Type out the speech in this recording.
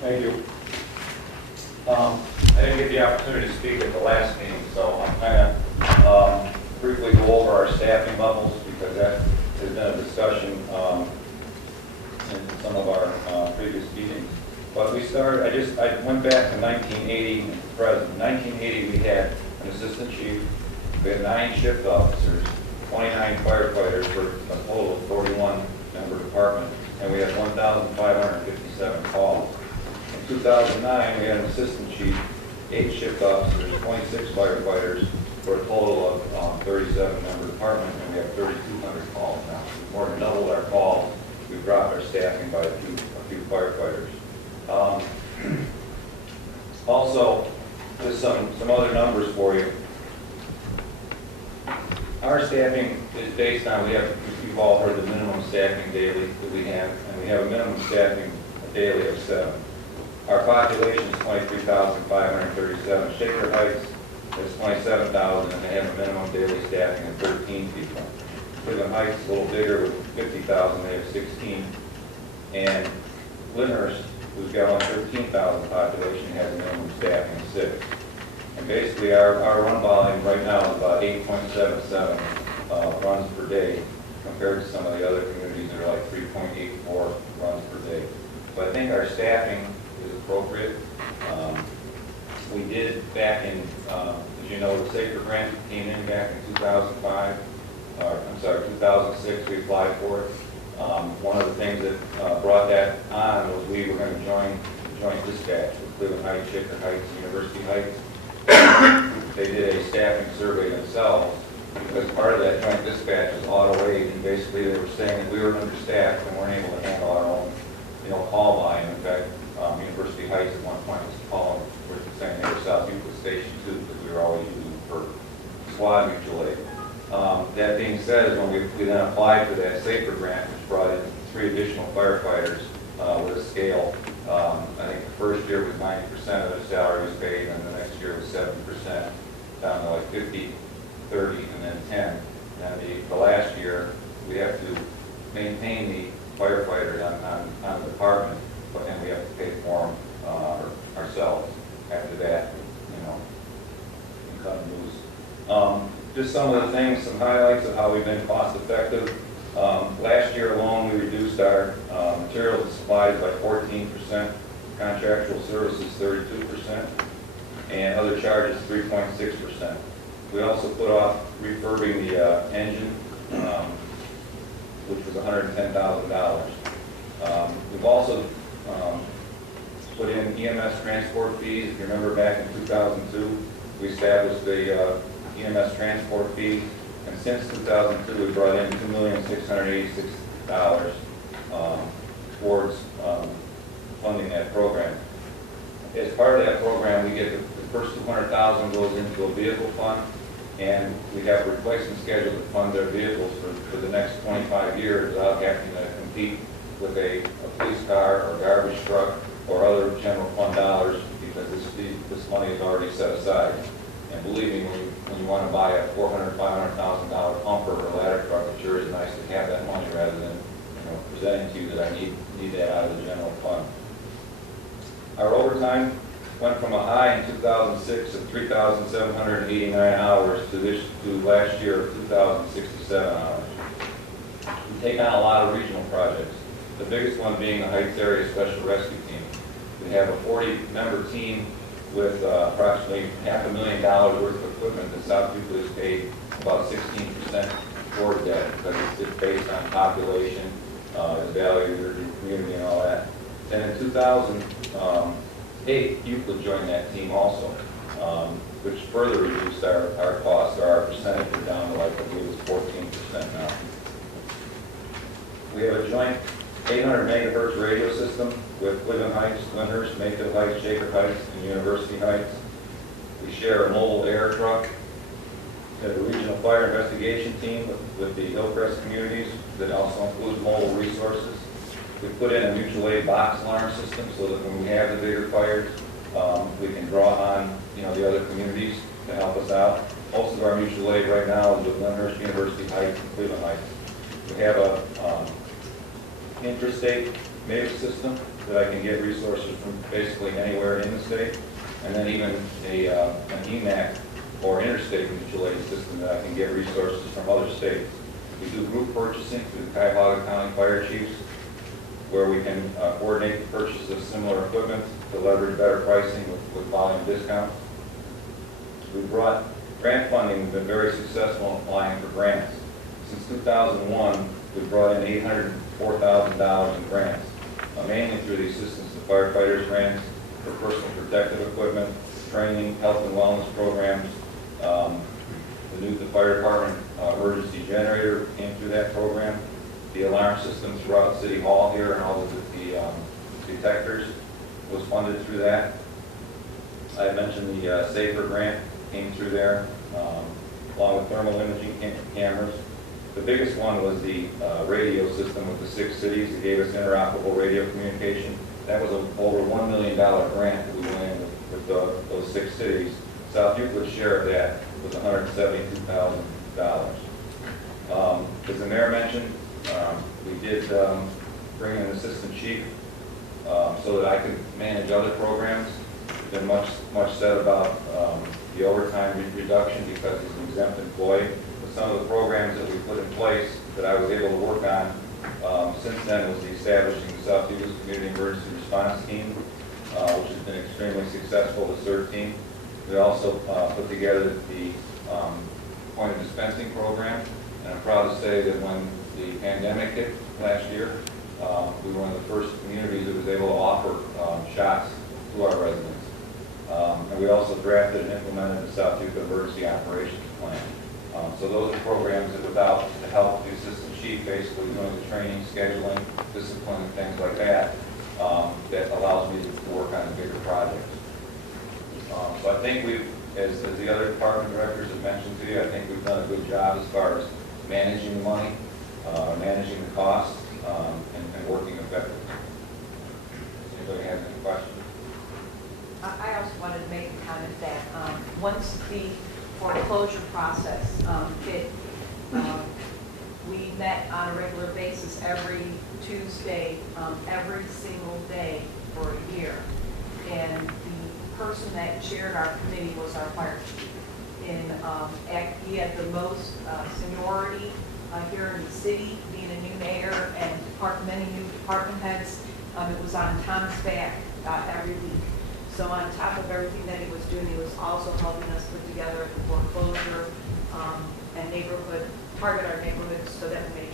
Thank you. I didn't get the opportunity to speak at the last meeting, so I'm kind of briefly go over our staffing levels because that has been a discussion in some of our previous meetings. But we started, I went back to 1980 and to present. In 1980, we had an assistant chief, we had 9 shift officers, 29 firefighters for a total of 41-member department, and we had 1,557 calls. In 2009, we had an assistant chief, 8 shift officers, 26 firefighters, for a total of 37-member department, and we have 3,200 calls now. We've more than doubled our calls. We've dropped our staffing by a few firefighters. Also, just some other numbers for you. Our staffing is based on, you've all heard the minimum staffing daily that we have, and we have a minimum staffing daily of 7. Our population is 23,537. Shaker Heights is 27,000, and they have a minimum daily staffing of 13 people. Cleveland Heights is a little bigger with 50,000, they have 16. And Lyndhurst, who's got only 13,000 population, has a minimum staffing of 6. And basically our run volume right now is about 8.77 runs per day compared to some of the other communities that are like 3.84 runs per day. So I think our staffing is appropriate. We did back in, as you know, the Safer Grant came in back in 2005. 2006 we applied for it. One of the things that brought that on was we were going to join dispatch with Cleveland Heights, Shaker Heights, and University Heights. They did a staffing survey themselves because part of that joint dispatch is auto aid, and basically they were saying that we were understaffed and weren't able to handle our own, call volume. In fact, University Heights at one point was calling, we're saying they were South Euclid Station 2 because we were always using for squad mutual aid. That being said, when we then applied for that Safer Grant, which brought in 3 additional firefighters with a scale, I think the first year was 90% of their salary was paid, and the next year was 70%, down to like 50, 30, and then 10. And the last year, we have to maintain the firefighters on the department, and we have to pay for them ourselves. After that, income moves. Just some of the things, some highlights of how we've been cost effective. Last year alone, we reduced our materials and supplies by 14%, contractual services 32%, and other charges 3.6%. We also put off refurbing the engine, which was $110,000. We've also put in EMS transport fees. If you remember back in 2002, we established the EMS transport fee, and since 2002 we brought in $2,686 towards funding that program. As part of that program, we get the first $200,000 goes into a vehicle fund, and we have a replacement schedule that funds our vehicles for the next 25 years without having to compete with a police car or garbage truck or other general fund dollars, because this money is already set aside. And believe me, when you want to buy a $400,000, $500,000 pumper or a ladder truck, it sure is nice to have that money rather than presenting to you that I need that out of the general fund. Our overtime went from a high in 2006 of 3,789 hours to last year of 2,067 hours. We take on a lot of regional projects, the biggest one being the Heights Area Special Rescue Team. We have a 40-member team with approximately $500,000 worth of equipment that South Euclid has paid about 16% toward that, because it's based on population, the value of the community and all that. And in 2008, Euclid joined that team also, which further reduced our costs, or our percentage. We're down to, like, I believe it's 14% now. We have a joint 800 megahertz radio system with Cleveland Heights, Lyndhurst, Mayfield Heights, Shaker Heights, and University Heights. We share a mobile air truck. We have a regional fire investigation team with the Hillcrest communities that also includes mobile resources. We put in a mutual aid box alarm system so that when we have the bigger fires, we can draw on the other communities to help us out. Most of our mutual aid right now is with Lyndhurst, University Heights, and Cleveland Heights. We have a intrastate MAVE system that I can get resources from basically anywhere in the state, and then even an EMAC or interstate mutual aid system that I can get resources from other states. We do group purchasing through the Cuyahoga County Fire Chiefs, where we can coordinate the purchase of similar equipment to leverage better pricing with volume discounts. We brought grant funding. We've been very successful in applying for grants. Since 2001, we've brought in $804,000 in grants, mainly through the Assistance to Firefighters grants for personal protective equipment, training, health and wellness programs. The fire department emergency generator came through that program. The alarm system throughout City Hall here and all of the detectors was funded through that. I mentioned the SAFER grant came through there, along with thermal imaging cameras. The biggest one was the radio system with the 6 cities that gave us interoperable radio communication. That was over $1 million grant that we went in with those 6 cities. South Euclid's share of that was $172,000. As the mayor mentioned, we did bring in an assistant chief so that I could manage other programs. There's been much said about the overtime reduction because he's an exempt employee. But some of the programs that we put in place that I was able to work on since then was the establishing the South Euclid Community Emergency Response Team, which has been extremely successful, the CERT team. We also put together the point of dispensing program, and I'm proud to say that when the pandemic hit last year, we were one of the first communities that was able to offer shots to our residents. And we also drafted and implemented the South Euclid Emergency Operations Plan. So those are programs that without the help of the assistant chief basically doing the training, scheduling, discipline, and things like that, that allows me to work on the bigger projects. So I think we've, as the other department directors have mentioned to you, I think we've done a good job as far as managing the money, managing the costs, and working effectively. Does anybody have any questions? I also wanted to make a comment that once the foreclosure process hit, we met on a regular basis every Tuesday, every single day for a year. And the person that chaired our committee was our fire chief. And he had the most seniority here in the city, being a new mayor and many new department heads. It was on Tom's back every week. So on top of everything that he was doing, he was also helping us put together the foreclosure and neighborhood, target our neighborhoods so that we make